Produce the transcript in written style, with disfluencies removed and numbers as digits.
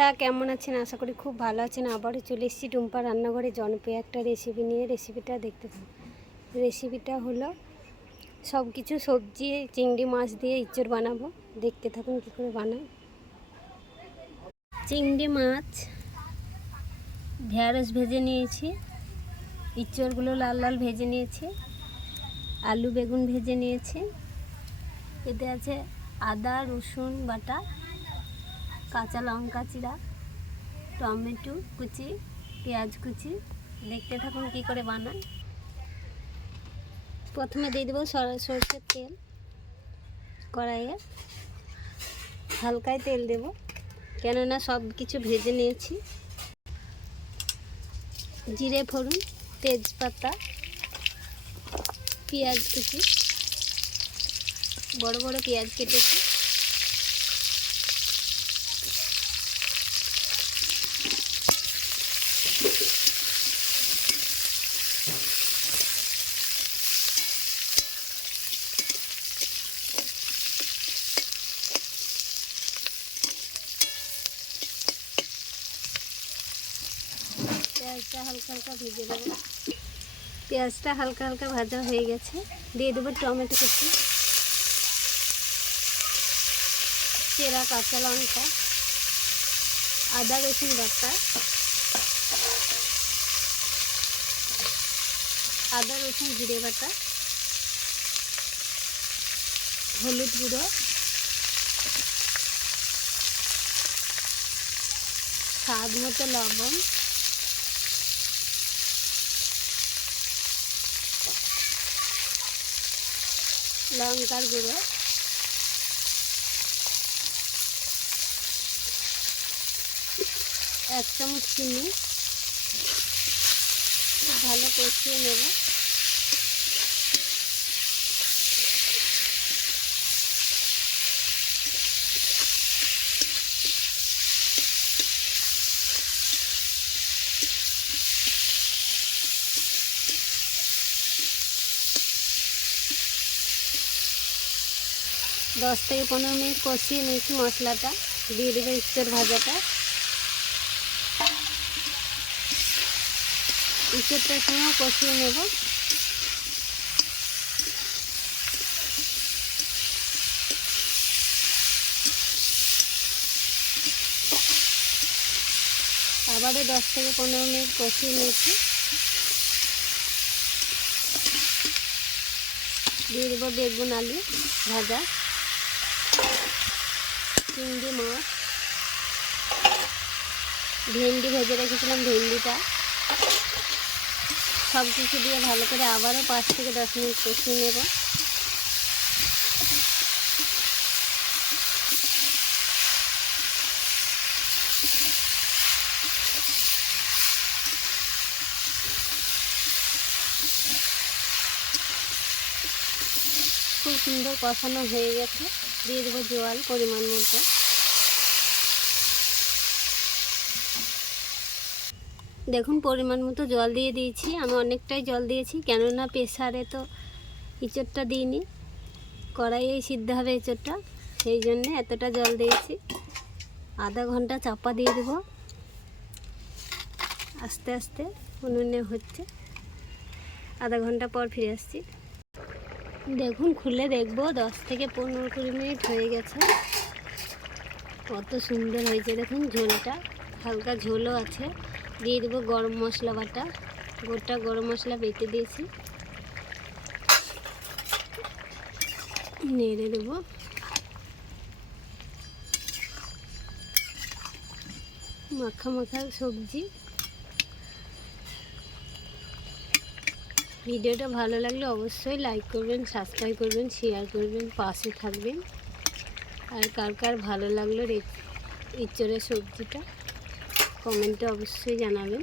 আপনারা কেমন আছেন? আশা করি খুব ভালো আছেন। আবারও চলে এসেছি টুম্পা রান্নাঘরে জনপ্রিয় একটা রেসিপি নিয়ে। রেসিপিটা দেখতে থাকুন। রেসিপিটা হলো সব কিছু সবজি চিংড়ি মাছ দিয়ে ইঁচড় বানাবো। দেখতে থাকুন কী করে বানাই। চিংড়ি মাছ ঢেঁড়স ভেজে নিয়েছি, ইঁচড়গুলো লাল লাল ভেজে নিয়েছি, আলু বেগুন ভেজে নিয়েছি। এতে আছে আদা রসুন বাটা, কাঁচা লঙ্কা চিরা, টমেটো কুচি, পেঁয়াজ কুচি। দেখতে থাকুন কী করে বানান। প্রথমে দিয়ে দেবো সরষের তেল কড়াইয়ে। হালকায় তেল দেব, কেননা সব কিছু ভেজে নিয়েছি। জিরে ফোড়ন, তেজপাতা, পেঁয়াজ কুচি, বড় বড় পেঁয়াজ কেটেছি। পেঁয়াজটা হালকা হালকা ভেজে দেবো। পেঁয়াজটা হালকা হালকা ভাজা হয়ে গেছে, দিয়ে দেবো টমেটো কুচি, চেরা কাঁচা লঙ্কা, আদা রসুন বাটা, আদা রসুন জিরে বাটা, হলুদ গুঁড়ো, স্বাদ মতো লবণ, লঙ্কার গুঁড়ো, এক চামচ চিনি। ভালো কষিয়ে নেব। দশ থেকে 15 মিনিট কষিয়ে নিয়েছি মশলাটা। দিয়ে দেবো ইঁচড় ভাজাটা। ইঁচড়টার সঙ্গে কষিয়ে নেব। আবারও 10 থেকে 15 মিনিট কষিয়ে নিয়েছি। দিয়ে দেবো বেগুন আলু ভাজা, চিংড়ি মাছ, ভেন্ডি ভেজে রেখেছিলাম, ভেন্ডিটা। সব কিছু দিয়ে ভালো করে আবারও 5 থেকে 10 মিনিট কষিয়ে নেব। খুব সুন্দর কষানো হয়ে গেছে। দিয়ে দেবো জল পরিমাণ মতো। দেখুন পরিমাণ মতো জল দিয়ে দিয়েছি। আমি অনেকটাই জল দিয়েছি, কেননা প্রেসারে তো ইঁচড়টা দিইনি, কড়াইয়েই সিদ্ধ হবে ইঁচড়টা, সেই জন্যে এতটা জল দিয়েছি। আধা ঘন্টা চাপা দিয়ে দেবো। আস্তে আস্তে উনুনে হচ্ছে। আধা ঘন্টা পর ফিরে আসছি। দেখুন খুলে দেখবো 10 থেকে 15-20 মিনিট হয়ে গেছে। কত সুন্দর হয়েছে দেখুন। ঝোলটা হালকা ঝোলও আছে। দিয়ে দেবো গরম মশলা বাটা। গোটা গরম মশলা বেটে দিয়েছি, নেড়ে দেবো। মাখা মাখা সবজি। ভিডিওটা ভালো লাগলে অবশ্যই লাইক করবেন, সাবস্ক্রাইব করবেন, শেয়ার করবেন, পাশে থাকবেন। আর কার কার ভালো লাগলো ইঁচড়ের সবজিটা কমেন্টে অবশ্যই জানাবেন।